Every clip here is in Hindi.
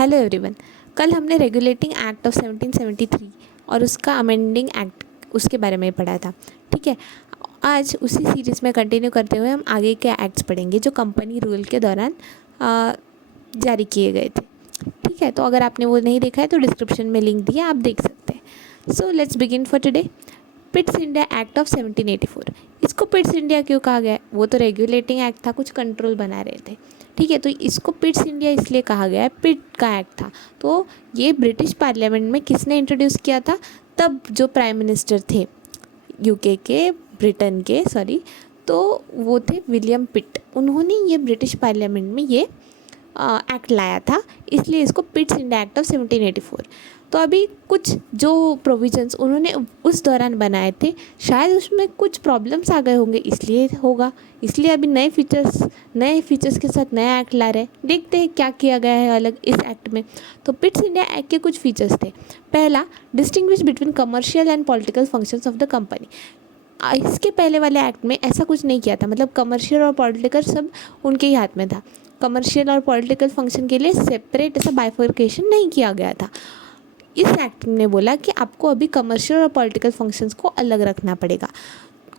Hello everyone. कल हमने रेगुलेटिंग एक्ट ऑफ 1773 और उसका अमेंडिंग एक्ट उसके बारे में पढ़ा था। ठीक है, आज उसी सीरीज़ में कंटिन्यू करते हुए हम आगे के एक्ट्स पढ़ेंगे जो कंपनी रूल के दौरान जारी किए गए थे। ठीक है, तो अगर आपने वो नहीं देखा है तो डिस्क्रिप्शन में लिंक दिया, आप देख सकते हैं। So let's begin for today. Pitt's India act of 1784। इसको पिट्स इंडिया क्यों कहा गया? वो तो रेगुलेटिंग एक्ट था, कुछ कंट्रोल बना रहे थे। ठीक है, तो इसको पिट्स इंडिया इसलिए कहा गया है, पिट का एक्ट था। तो ये ब्रिटिश पार्लियामेंट में किसने इंट्रोड्यूस किया था? तब जो प्राइम मिनिस्टर थे यूके के, ब्रिटेन के सॉरी, तो वो थे विलियम पिट। उन्होंने ये ब्रिटिश पार्लियामेंट में ये एक्ट लाया था, इसलिए इसको पिट्स इंडिया एक्ट ऑफ 1784। तो अभी कुछ जो प्रोविजंस उन्होंने उस दौरान बनाए थे, शायद उसमें कुछ प्रॉब्लम्स आ गए होंगे, इसलिए होगा। इसलिए अभी नए फीचर्स के साथ नया एक्ट ला रहे हैं। देखते हैं क्या किया गया है अलग इस एक्ट में। तो पिट्स इंडिया एक्ट के कुछ फीचर्स थे। पहला, distinguish between commercial and political functions of the company. इसके पहले वाले एक्ट में ऐसा कुछ नहीं किया था, मतलब कमर्शियल और पॉलिटिकल सब उनके ही हाथ में था। कमर्शियल और पॉलिटिकल फंक्शन के लिए सेपरेट ऐसा बाइफर्केशन नहीं किया गया था। इस एक्ट ने बोला कि आपको अभी कमर्शियल और पॉलिटिकल फंक्शंस को अलग रखना पड़ेगा।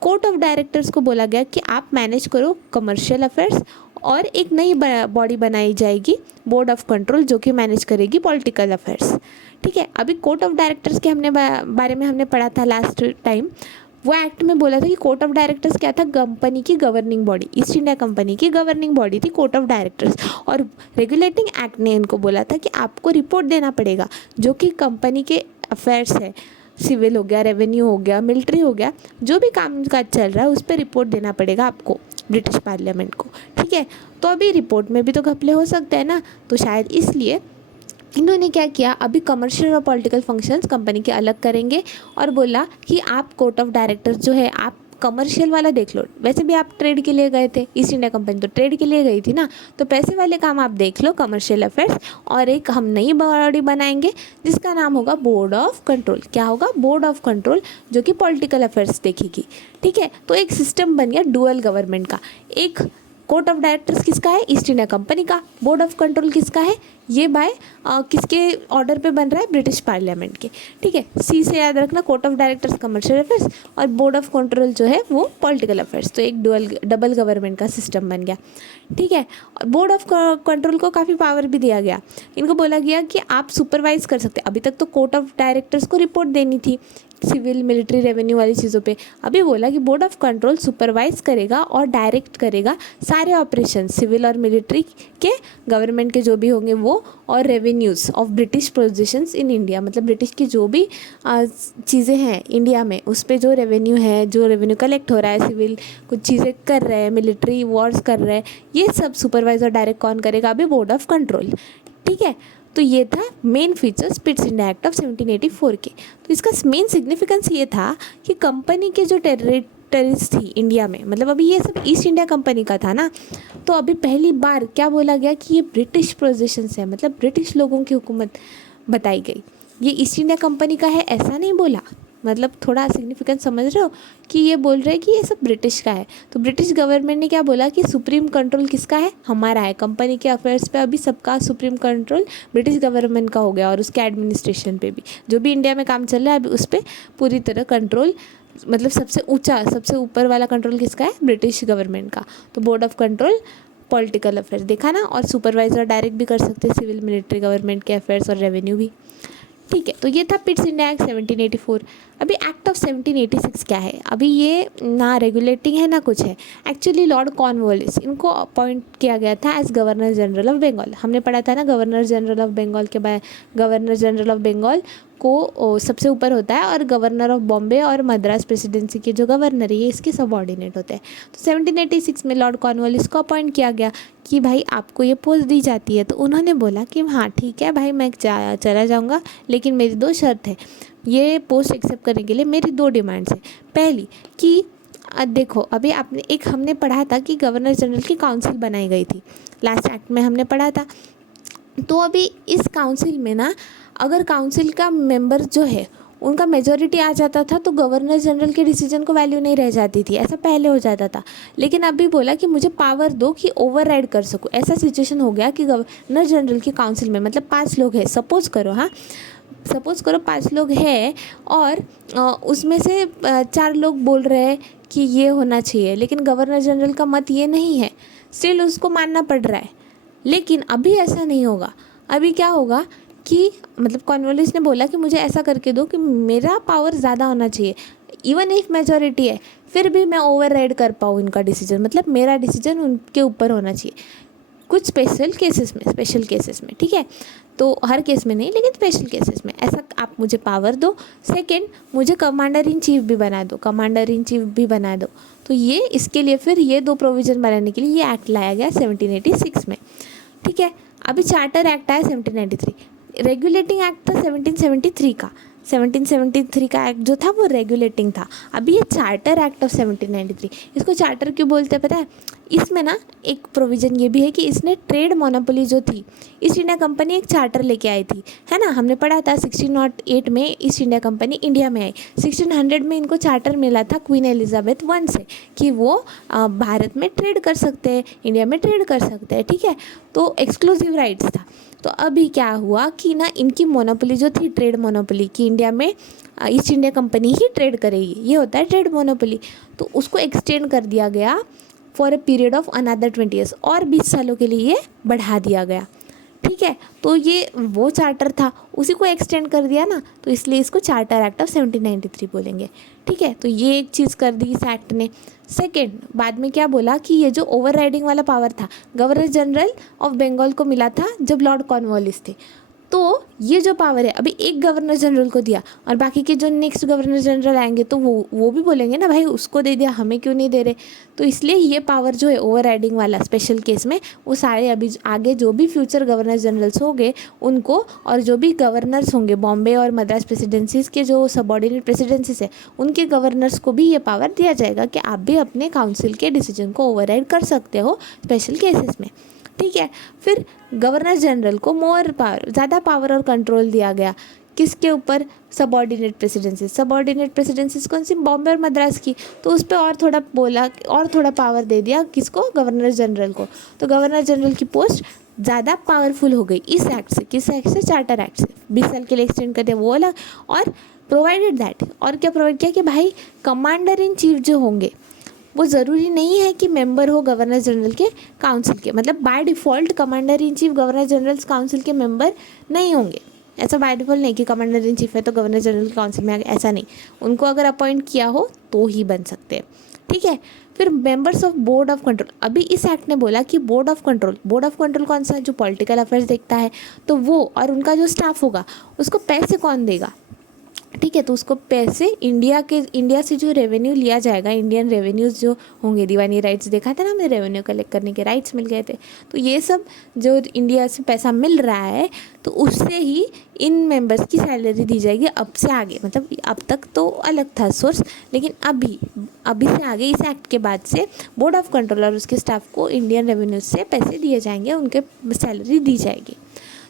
कोर्ट ऑफ डायरेक्टर्स को बोला गया कि आप मैनेज करो कमर्शियल अफेयर्स, और एक नई बॉडी बनाई जाएगी, बोर्ड ऑफ कंट्रोल, जो कि मैनेज करेगी पॉलिटिकल अफेयर्स। ठीक है, अभी कोर्ट ऑफ डायरेक्टर्स के बारे में हमने पढ़ा था लास्ट टाइम। वो एक्ट में बोला था कि कोर्ट ऑफ डायरेक्टर्स क्या था? कंपनी की governing body, east India company की गवर्निंग बॉडी थी कोर्ट ऑफ डायरेक्टर्स। और रेगुलेटिंग एक्ट ने इनको बोला था कि आपको रिपोर्ट देना पड़ेगा, जो कि कंपनी के अफेयर्स है, सिविल हो गया, रेवेन्यू हो गया, मिलिट्री हो गया, जो भी काम काज चल रहा है उस पर रिपोर्ट देना पड़ेगा आपको, ब्रिटिश पार्लियामेंट को। ठीक है, तो अभी रिपोर्ट में भी तो घपले हो सकते हैं ना, तो शायद इसलिए इन्होंने क्या किया, अभी कमर्शियल और पॉलिटिकल फंक्शंस कंपनी के अलग करेंगे। और बोला कि आप कोर्ट ऑफ डायरेक्टर्स जो है, आप कमर्शियल वाला देख लो। वैसे भी आप ट्रेड के लिए गए थे, ईस्ट इंडिया कंपनी तो ट्रेड के लिए गई थी ना, तो पैसे वाले काम आप देख लो, कमर्शियल अफेयर्स। और एक हम नई बॉडी बनाएंगे जिसका नाम होगा बोर्ड ऑफ कंट्रोल। क्या होगा? बोर्ड ऑफ कंट्रोल, जो कि पॉलिटिकल अफेयर्स देखेगी। ठीक है, तो एक सिस्टम बन गया डुअल गवर्नमेंट का। एक कोर्ट ऑफ डायरेक्टर्स किसका है? ईस्ट इंडिया कंपनी का। बोर्ड ऑफ कंट्रोल किसका है? ये बाय किसके ऑर्डर पे बन रहा है? ब्रिटिश पार्लियामेंट के। ठीक है, सी से याद रखना, court of directors commercial affairs और बोर्ड ऑफ कंट्रोल जो है वो पॉलिटिकल अफेयर्स। तो एक डबल गवर्नमेंट का सिस्टम बन गया। ठीक है, और बोर्ड ऑफ कंट्रोल को काफ़ी पावर भी दिया गया। इनको बोला गया कि आप सुपरवाइज कर सकते। अभी तक तो कोर्ट ऑफ डायरेक्टर्स को रिपोर्ट देनी थी सिविल, मिलिट्री, रेवेन्यू वाली चीज़ों पे। अभी बोला कि बोर्ड ऑफ कंट्रोल सुपरवाइज करेगा और डायरेक्ट करेगा सारे ऑपरेशन सिविल और मिलिट्री के, गवर्नमेंट के जो भी होंगे वो, और revenues of British positions in India, मतलब ब्रिटिश की जो भी चीज़ें हैं इंडिया में, उस पर जो रेवेन्यू है, जो रेवेन्यू कलेक्ट हो रहा है, सिविल कुछ चीज़ें कर रहे हैं, मिलिट्री वॉर्स कर रहे हैं, ये सब सुपरवाइज और डायरेक्ट कौन करेगा? अभी बोर्ड ऑफ कंट्रोल। ठीक है, तो ये था main features Pitt's India act of 1784 के। तो इसका मेन सिग्निफिकेंस ये था कि कंपनी के जो टेरिटरीज थी इंडिया में, मतलब अभी ये सब ईस्ट इंडिया कंपनी का था ना, तो अभी पहली बार क्या बोला गया कि ये ब्रिटिश पोजीशंस है, मतलब ब्रिटिश लोगों की हुकूमत बताई गई। ये ईस्ट इंडिया कंपनी का है ऐसा नहीं बोला, मतलब थोड़ा सिग्निफिकेंस समझ रहे हो कि ये बोल रहे हैं कि ये सब ब्रिटिश का है। तो ब्रिटिश गवर्नमेंट ने क्या बोला कि सुप्रीम कंट्रोल किसका है? हमारा है। कंपनी के अफेयर्स पे अभी सबका सुप्रीम कंट्रोल ब्रिटिश गवर्नमेंट का हो गया, और उसके एडमिनिस्ट्रेशन पे भी जो भी इंडिया में काम चल रहा है अभी उस पर पूरी तरह कंट्रोल, मतलब सबसे ऊंचा, सबसे ऊपर वाला कंट्रोल किसका है? ब्रिटिश गवर्नमेंट का। तो board of control political affairs देखा ना, और सुपरवाइजर डायरेक्ट भी कर सकते हैं सिविल, मिलिट्री, गवर्नमेंट के अफेयर्स और रेवेन्यू भी। ठीक है, तो ये था पिट्स इंडिया एक्ट 1784। अभी एक्ट ऑफ 1786 क्या है? अभी ये ना रेगुलेटिंग है ना कुछ है। एक्चुअली लॉर्ड कॉर्नवालिस, इनको अपॉइंट किया गया था as governor general of Bengal. हमने पढ़ा था ना गवर्नर जनरल ऑफ बंगाल के बाद, गवर्नर जनरल ऑफ बंगाल को सबसे ऊपर होता है, और गवर्नर ऑफ बॉम्बे और मद्रास प्रेसिडेंसी के जो गवर्नर है ये इसके सबऑर्डिनेट होते हैं। तो 1786 में लॉर्ड कॉर्नवालिस को अपॉइंट किया गया कि भाई आपको ये पोस्ट दी जाती है। तो उन्होंने बोला कि हाँ ठीक है भाई, मैं चला जाऊँगा, लेकिन मेरी दो शर्त है। ये पोस्ट एक्सेप्ट करने के लिए मेरी दो डिमांड्स है। पहली कि देखो, अभी हमने पढ़ा था कि गवर्नर जनरल की काउंसिल बनाई गई थी, लास्ट एक्ट में हमने पढ़ा था। तो अभी इस काउंसिल में ना, अगर काउंसिल का मेंबर जो है उनका मेजॉरिटी आ जाता था तो गवर्नर जनरल के डिसीजन को वैल्यू नहीं रह जाती थी, ऐसा पहले हो जाता था। लेकिन अभी बोला कि मुझे पावर दो कि ओवरराइड कर सकूँ। ऐसा सिचुएशन हो गया कि गवर्नर जनरल की काउंसिल में मतलब 5 लोग हैं, सपोज करो, हाँ सपोज करो 5 लोग हैं और उसमें से 4 लोग बोल रहे हैं कि ये होना चाहिए, लेकिन गवर्नर जनरल का मत ये नहीं है, स्टिल उसको मानना पड़ रहा है। लेकिन अभी ऐसा नहीं होगा। अभी क्या होगा कि मतलब कॉर्नवालिस ने बोला कि मुझे ऐसा करके दो कि मेरा पावर ज़्यादा होना चाहिए, इवन इफ मेजॉरिटी है फिर भी मैं ओवरराइड कर पाऊँ इनका डिसीजन, मतलब मेरा डिसीजन उनके ऊपर होना चाहिए कुछ स्पेशल केसेस में, ठीक है। तो हर केस में नहीं, लेकिन स्पेशल केसेस में ऐसा आप मुझे पावर दो। सेकंड, मुझे कमांडर इन चीफ भी बना दो। तो ये इसके लिए फिर ये 2 प्रोविज़न बनाने के लिए ये एक्ट लाया गया 1786 में, ठीक है। अभी चार्टर एक्ट आया 1793, रेगुलेटिंग एक्ट था 1773 का। 1773 का एक्ट जो था वो रेगुलेटिंग था। अभी ये चार्टर एक्ट ऑफ 1793, इसको चार्टर क्यों बोलते हैं पता है? इसमें ना एक प्रोविज़न ये भी है कि इसने ट्रेड मोनोपोली जो थी, ईस्ट इंडिया कंपनी एक चार्टर लेके आई थी, है ना। हमने पढ़ा था 1608 में ईस्ट इंडिया कंपनी इंडिया में आई। 1600 में इनको चार्टर मिला था क्वीन एलिजाबेथ I से कि वो भारत में ट्रेड कर सकते हैं, इंडिया में ट्रेड कर सकते हैं, ठीक है। तो एक्सक्लूसिव राइट्स था। तो अभी क्या हुआ कि ना इनकी मोनोपोली जो थी, ट्रेड मोनोपोली, कि इंडिया में ईस्ट इंडिया कंपनी ही ट्रेड करेगी, ये होता है ट्रेड मोनोपोली। तो उसको एक्सटेंड कर दिया गया for a period of another 20 years, और 20 सालों के लिए ये बढ़ा दिया गया, ठीक है। तो ये वो चार्टर था, उसी को एक्सटेंड कर दिया ना, तो इसलिए इसको चार्टर एक्ट ऑफ 1793 बोलेंगे, ठीक है। तो ये एक चीज़ कर दी इस एक्ट ने। सेकेंड, बाद में क्या बोला कि ये जो ओवर राइडिंग वाला पावर था गवर्नर जनरल ऑफ बंगाल को मिला था जब लॉर्ड कॉर्नवालिस थे। तो ये जो पावर है अभी एक गवर्नर जनरल को दिया, और बाकी के जो नेक्स्ट गवर्नर जनरल आएंगे तो वो भी बोलेंगे ना भाई उसको दे दिया, हमें क्यों नहीं दे रहे। तो इसलिए ये पावर जो है ओवर राइडिंग वाला स्पेशल केस में, वो सारे अभी आगे जो भी फ्यूचर गवर्नर जनरल्स होंगे उनको, और जो भी गवर्नर्स होंगे बॉम्बे और मद्रास प्रेसिडेंसीज के जो सबऑर्डिनेट प्रेसिडेंसीज है उनके गवर्नर्स को भी ये पावर दिया जाएगा कि आप भी अपने काउंसिल के डिसीजन को ओवरराइड कर सकते हो स्पेशल केसेस में, ठीक है। फिर गवर्नर जनरल को मोर पावर, ज़्यादा पावर और कंट्रोल दिया गया, किसके ऊपर? सबऑर्डिनेट प्रेसिडेंसीज कौन सी? बॉम्बे और मद्रास की। तो उस पर और थोड़ा बोला, और थोड़ा पावर दे दिया किसको? गवर्नर जनरल को। तो गवर्नर जनरल की पोस्ट ज़्यादा पावरफुल हो गई इस एक्ट से। किस एक्ट से? चार्टर एक्ट से। 20 साल के लिए एक्सटेंड कर दिया, वो अलग। और प्रोवाइडेड दैट, और क्या प्रोवाइड किया कि भाई कमांडर इन चीफ जो होंगे वो ज़रूरी नहीं है कि मेंबर हो गवर्नर जनरल के काउंसिल के, मतलब by default commander in chief governor generals council के मेंबर नहीं होंगे। ऐसा बाय डिफ़ॉल्ट नहीं कि कमांडर इन चीफ है तो गवर्नर जनरल काउंसिल में आ गए, ऐसा नहीं। उनको अगर अपॉइंट किया हो तो ही बन सकते हैं, ठीक है। फिर members of board of control, अभी इस एक्ट ने बोला कि बोर्ड ऑफ कंट्रोल कौन सा है? जो पॉलिटिकल अफेयर्स देखता है, तो वो और उनका जो स्टाफ होगा उसको पैसे कौन देगा? ठीक है। तो उसको पैसे इंडिया से जो रेवेन्यू लिया जाएगा, इंडियन रेवेन्यूज़ जो होंगे, दीवानी राइट्स देखा था ना हमने, रेवेन्यू कलेक्ट करने के राइट्स मिल गए थे। तो ये सब जो इंडिया से पैसा मिल रहा है तो उससे ही इन मेंबर्स की सैलरी दी जाएगी अब से आगे। मतलब अब तक तो अलग था सोर्स, लेकिन अभी से आगे इस एक्ट के बाद से बोर्ड ऑफ कंट्रोल और उसके स्टाफ को इंडियन रेवेन्यू से पैसे दिए जाएंगे, उनके सैलरी दी जाएगी।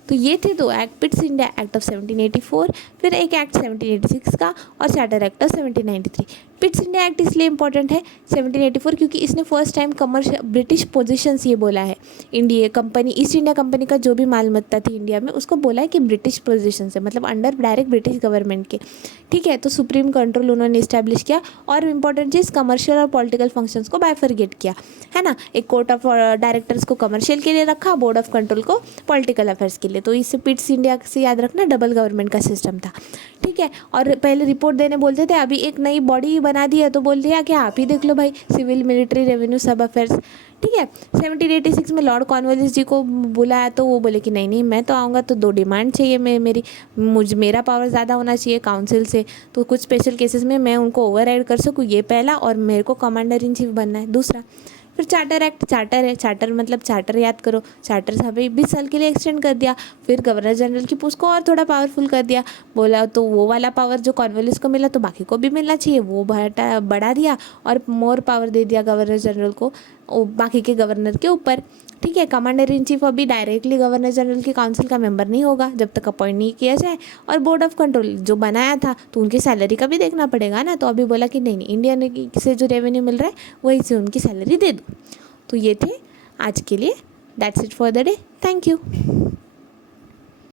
तो ये थे 2 act, Pitt's India act of 1784, फिर एक एक्ट 1786 का, और charter act of 1793। Pitt's India act इसलिए इंपॉर्टेंट है 1784 क्योंकि इसने first time commercial British positions ये बोला है, India company, east India company का जो भी मालमत्ता थी इंडिया में उसको बोला है कि ब्रिटिश पोजीशंस है, मतलब अंडर डायरेक्ट ब्रिटिश गवर्नमेंट के, ठीक है। तो सुप्रीम कंट्रोल उन्होंने इस्टेब्लिश किया, और इंपॉर्टेंट चीज़ कमर्शियल और पॉलिटिकल फंक्शंस को बाइफरगेट किया, है ना। एक कोर्ट ऑफ डायरेक्टर्स को कमर्शियल के लिए रखा, बोर्ड ऑफ कंट्रोल को पॉलिटिकल अफेयर्स के लिए। तो इससे पिट्स इंडिया से याद रखना डबल गवर्नमेंट का सिस्टम था, ठीक है। और पहले रिपोर्ट देने बोलते थे, अभी एक नई बॉडी बना दी है तो बोल दिया कि आप ही देख लो भाई, सिविल, मिलिट्री, रेवेन्यू, सब अफेयर्स, ठीक है। 1786 में लॉर्ड कॉर्नवालिस जी को बुलाया तो वो बोले कि नहीं मैं तो आऊँगा, तो 2 डिमांड चाहिए, मेरा पावर ज़्यादा होना चाहिए काउंसिल से, तो कुछ स्पेशल केसेस में मैं उनको ओवरराइड कर सकूँ, ये पहला, और मेरे को कमांडर इन चीफ बनना है, दूसरा। फिर चार्टर एक्ट, चार्टर मतलब चार्टर याद करो, चार्टर हमें 20 साल के लिए एक्सटेंड कर दिया। फिर गवर्नर जनरल की पोस्ट को और थोड़ा पावरफुल कर दिया, बोला तो वो वाला पावर जो कॉर्नवालिस को मिला तो बाकी को भी मिलना चाहिए, वो बढ़ा दिया, और मोर पावर दे दिया गवर्नर जनरल को बाकी के गवर्नर के ऊपर, ठीक है। कमांडर इन चीफ अभी डायरेक्टली गवर्नर जनरल की काउंसिल का मेंबर नहीं होगा जब तक अपॉइंट नहीं किया जाए, और बोर्ड ऑफ कंट्रोल जो बनाया था तो उनकी सैलरी का भी देखना पड़ेगा ना। तो अभी बोला कि नहीं नहीं, इंडियन से जो रेवेन्यू मिल रहा है वही से उनकी सैलरी दे दो। तो ये थे आज के लिए, that's it for the day, thank you.